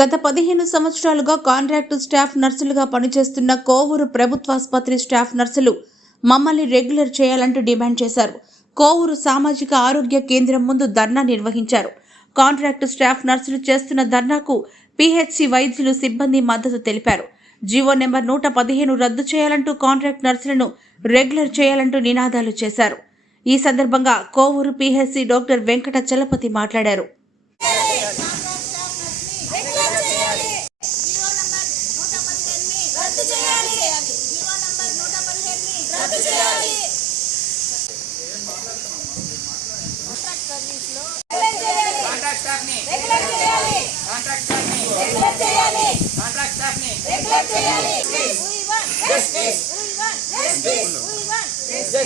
గత పదిహేను సంవత్సరాలుగా కాంట్రాక్టు స్టాఫ్ నర్సులుగా పనిచేస్తున్న కోవూరు ప్రభుత్వాసుపత్రి స్టాఫ్ నర్సులు మమ్మల్ని రెగ్యులర్ చేయాలంటూ డిమాండ్ చేశారు. కోవూరు సామాజిక ఆరోగ్య కేంద్రం ముందు ధర్నా నిర్వహించారు. కాంట్రాక్టు స్టాఫ్ నర్సులు చేస్తున్న ధర్నాకు పిహెచ్సి వైద్యులు సిబ్బంది మద్దతు తెలిపారు. జీవో నెంబర్ నూట పదిహేను రద్దు చేయాలంటూ కాంట్రాక్ట్ నర్సులను రెగ్యులర్ చేయాలంటూ నినాదాలు చేశారు. ఈ సందర్భంగా కోవూరు పిహెచ్సి డాక్టర్ వెంకట చలపతి మాట్లాడారు రద్దు చేయాలి జీవో నంబర్ నూట పదిహేడుని రద్దు చేయాలి కాంట్రాక్ట్ సర్వీస్లో కాంట్రాక్ట్ స్టాఫ్ని రెగ్యులర్ చేయాలి కాంట్రాక్ట్ స్టాఫ్ని రెగ్యులర్ చేయాలి కాంట్రాక్ట్ స్టాఫ్ని రెగ్యులర్ చేయాలి We want justice. We want justice. We want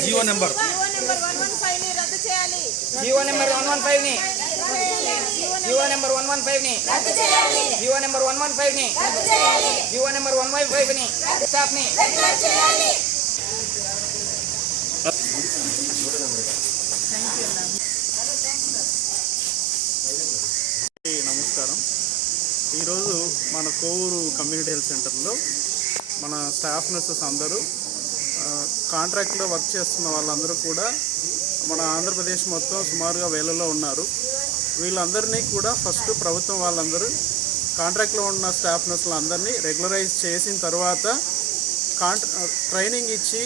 GO number GO number 115 ని రద్దు చేయాలి జీవో నెంబర్ వన్ వన్ ఫైవ్ని జీవో నెంబర్ వన్ వన్ ఫైవ్ని రద్దు చేయాలి జీవో నెంబర్ వన్ వన్ ఫైవ్ని రద్దు చేయాలి జీవో నెంబర్ వన్ వన్ ఫైవ్ని స్టాఫ్ని రెగ్యులర్ చేయాలి నమస్కారం. ఈరోజు మన కోవూరు కమ్యూనిటీ హెల్త్ సెంటర్లో మన స్టాఫ్ నర్సెస్ అందరూ కాంట్రాక్ట్లో వర్క్ చేస్తున్న వాళ్ళందరూ కూడా మన ఆంధ్రప్రదేశ్ మొత్తం సుమారుగా వేలలో ఉన్నారు. వీళ్ళందరినీ కూడా ఫస్ట్ ప్రభుత్వం వాళ్ళందరూ కాంట్రాక్ట్లో ఉన్న స్టాఫ్ నర్సులు అందరినీ రెగ్యులరైజ్ చేసిన తర్వాత కాంట్రా ట్రైనింగ్ ఇచ్చి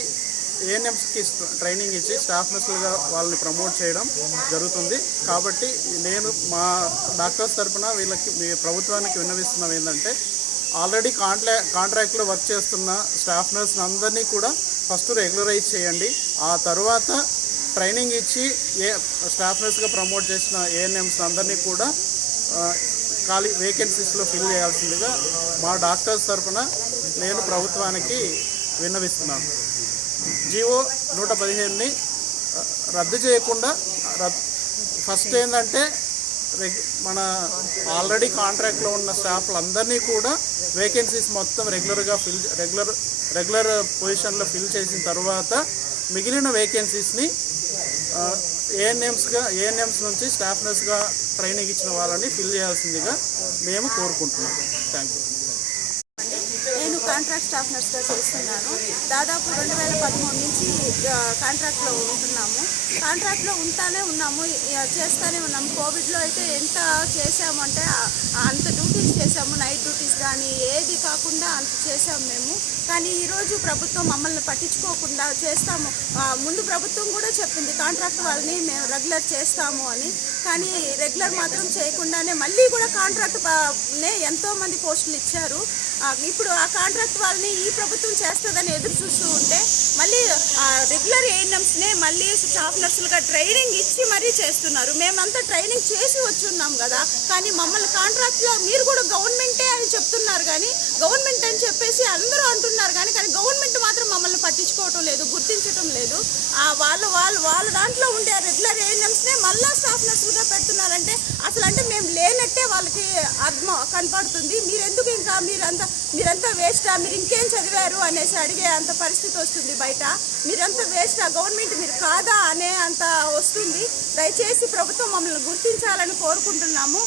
ఏఎన్ఎంస్కి ట్రైనింగ్ ఇచ్చి స్టాఫ్ నర్సులుగా వాళ్ళని ప్రమోట్ చేయడం జరుగుతుంది. కాబట్టి నేను మా డాక్టర్స్ తరపున వీళ్ళకి మీ ప్రభుత్వానికి విన్నవిస్తున్నాం ఏంటంటే ఆల్రెడీ కాంట్రా కాంట్రాక్ట్లో వర్క్ చేస్తున్న స్టాఫ్ నర్స్ని అందరినీ కూడా ఫస్ట్ రెగ్యులరైజ్ చేయండి. ఆ తర్వాత ట్రైనింగ్ ఇచ్చి ఏ స్టాఫ్ నర్స్గా ప్రమోట్ చేసిన ఏఎన్ఎంస్ అందరినీ కూడా ఖాళీ వేకెన్సీస్లో ఫిల్ చేయాల్సిందిగా మా డాక్టర్స్ తరపున నేను ప్రభుత్వానికి విన్నవిస్తున్నాను. జీవో నూట పదిహేనుని రద్దు చేయకుండా రద్ ఫస్ట్ ఏంటంటే రెగ్ మన ఆల్రెడీ కాంట్రాక్ట్లో ఉన్న స్టాఫ్లందరినీ కూడా వేకెన్సీస్ మొత్తం రెగ్యులర్గా ఫిల్ రెగ్యులర్ రెగ్యులర్ పొజిషన్లో ఫిల్ చేసిన తర్వాత మిగిలిన వేకెన్సీస్ని ఏఎన్ఎంస్గా ఏఎన్ఎంస్ నుంచి స్టాఫ్ నర్స్గా ట్రైనింగ్ ఇచ్చిన వాళ్ళని ఫిల్ చేయాల్సిందిగా మేము కోరుకుంటున్నాం. థ్యాంక్ యూ కాంట్రాక్ట్ స్టాఫ్ నర్స్గా చేస్తున్నాను. దాదాపు రెండు వేల పదమూడు నుంచి కాంట్రాక్ట్లో ఉంటున్నాము. కాంట్రాక్ట్లో ఉంటానే ఉన్నాము చేస్తూనే ఉన్నాము. కోవిడ్లో అయితే ఎంత చేసామంటే అంత డ్యూటీస్ చేసాము నైట్ డ్యూటీస్ కానీ ఏది కాకుండా అంత చేసాము మేము. కానీ ఈరోజు ప్రభుత్వం మమ్మల్ని పట్టించుకోకుండా చేస్తాము. ముందు ప్రభుత్వం కూడా చెప్పింది కాంట్రాక్ట్ వాళ్ళని మేము రెగ్యులర్ చేస్తాము అని. కానీ రెగ్యులర్ మాత్రం చేయకుండానే మళ్ళీ కూడా కాంట్రాక్ట్ ఎంతోమంది ఎంతో మంది పోస్టులు ఇచ్చారు. ఇప్పుడు ఆ కాంట్రాక్ట్ వాళ్ళని ఈ ప్రభుత్వం చేస్తుందని ఎదురు చూస్తూ ఉంటే మళ్ళీ రెగ్యులర్ ఏఎన్ఎంస్నే మళ్ళీ స్టాఫ్ నర్సులుగా ట్రైనింగ్ ఇచ్చి మరీ చేస్తున్నారు. మేమంతా ట్రైనింగ్ చేసి వచ్చున్నాం కదా. కానీ మమ్మల్ని కాంట్రాక్ట్లో మీరు కూడా గవర్నమెంటే అని చెప్తున్నారు కానీ గవర్నమెంట్ అని చెప్పేసి అందరూ అంటున్నారు కానీ కానీ గవర్నమెంట్ మాత్రం మమ్మల్ని పట్టించుకోవటం లేదు గుర్తించటం లేదు. వాళ్ళు వాళ్ళు వాళ్ళ దాంట్లో ఉండే రెగ్యులర్ ఏఎన్ఎంస్నే మళ్ళీ స్టాఫ్ నర్సులుగా పెడుతున్నారంటే అసలు అంటే మేము లేనట్టే వాళ్ళకి అర్థం కనపడుతుంది. మీరెందుకు ఇంకా మీరంతా మీరంతా వేస్టా మీరు ఇంకేం చదివారు అనేసి అడిగే అంత పరిస్థితి వస్తుంది బయట. మీరంతా వేస్టా గవర్నమెంట్ మీరు కాదా అనే అంత వస్తుంది. దయచేసి ప్రభుత్వం మమ్మల్ని గుర్తించాలని కోరుకుంటున్నాము.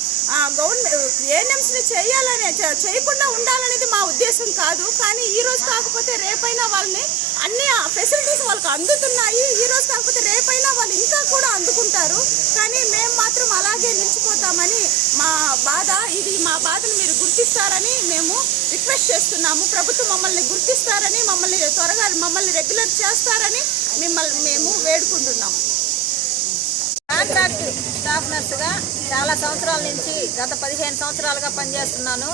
గవర్నమెంట్ ఏఎన్ఎంస్ని చేయాలనే చేయకుండా ఉండాలనేది మా ఉద్దేశం కాదు. కానీ ఈ రోజు కాకపోతే రేపైనా వాళ్ళని అన్ని ఫెసిలిటీస్ వాళ్ళకి అందుతున్నాయి. ఈ రోజు కాకపోతే రేపైనా వాళ్ళు ఇంకా కూడా అందుకుంటారు. కానీ మేము మాత్రం అలాగే నిలిచిపోతామని మా బాధ. ఇది మా బాధను మీరు గుర్తిస్తారని మేము రిక్వెస్ట్ చేస్తున్నాము. ప్రభుత్వం మమ్మల్ని గుర్తిస్తారని మమ్మల్ని త్వరగా మమ్మల్ని రెగ్యులర్ చేస్తారని మిమ్మల్ని మేము వేడుకుంటున్నాము. కాంట్రాక్ట్ స్టాఫ్ నర్సుగా చాలా సంవత్సరాల నుంచి గత పదిహేను సంవత్సరాలుగా పనిచేస్తున్నాను.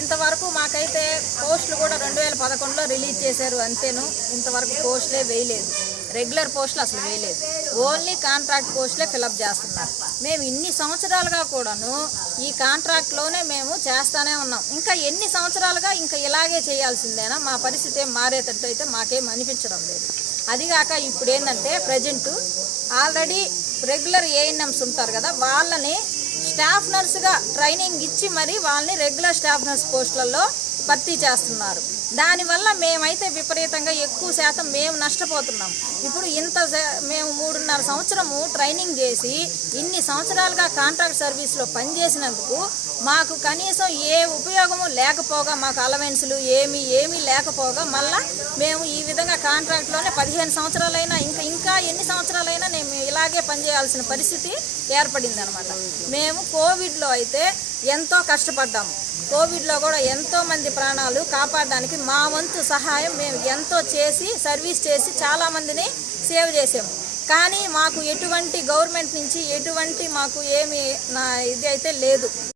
ఇంతవరకు మాకైతే పోస్టులు కూడా రెండు వేల పదకొండులో రిలీజ్ చేశారు అంతేను. ఇంతవరకు పోస్టులే వేయలేదు. రెగ్యులర్ పోస్టులు అసలు వేయలేదు. ఓన్లీ కాంట్రాక్ట్ పోస్టులే ఫిలప్ చేస్తున్నారు. మేము ఇన్ని సంవత్సరాలుగా కూడాను ఈ కాంట్రాక్ట్లోనే మేము చేస్తానే ఉన్నాం. ఇంకా ఎన్ని సంవత్సరాలుగా ఇంకా ఇలాగే చేయాల్సిందేనా? మా పరిస్థితి ఏం మారేటట్టు అయితే మాకేం అనిపించడం లేదు. అదిగాక ఇప్పుడు ఏంటంటే ప్రజెంట్ ఆల్రెడీ రెగ్యులర్ ఏఎన్ఎంస్ ఉంటారు కదా వాళ్ళని స్టాఫ్ నర్సుగా ట్రైనింగ్ ఇచ్చి మరి వాళ్ళని రెగ్యులర్ స్టాఫ్ నర్స్ పోస్టులలో భర్తీ చేస్తున్నారు. దానివల్ల మేమైతే విపరీతంగా ఎక్కువ శాతం మేము నష్టపోతున్నాం. ఇప్పుడు ఇంత మేము మూడున్నర సంవత్సరము ట్రైనింగ్ చేసి ఇన్ని సంవత్సరాలుగా కాంట్రాక్ట్ సర్వీస్లో పనిచేసినందుకు మాకు కనీసం ఏ ఉపయోగము లేకపోగా మాకు అలవెన్సులు ఏమి ఏమీ లేకపోగా మళ్ళా మేము ఈ విధంగా కాంట్రాక్ట్లోనే పదిహేను సంవత్సరాలైనా ఇంకా ఇంకా ఎన్ని సంవత్సరాలైనా మేము ఇలాగే పనిచేయాల్సిన పరిస్థితి ఏర్పడింది అనమాట మేము కోవిడ్లో అయితే ఎంతో కష్టపడ్డాము. కోవిడ్లో కూడా ఎంతో మంది ప్రాణాలు కాపాడడానికి మా వంతు సహాయం మేము ఎంతో చేసి సర్వీస్ చేసి చాలా మందిని సేవ్ చేసాము కానీ మాకు ఎటువంటి గవర్నమెంట్ నుంచి ఎటువంటి మాకు ఏమి నా ఇది అయితే లేదు.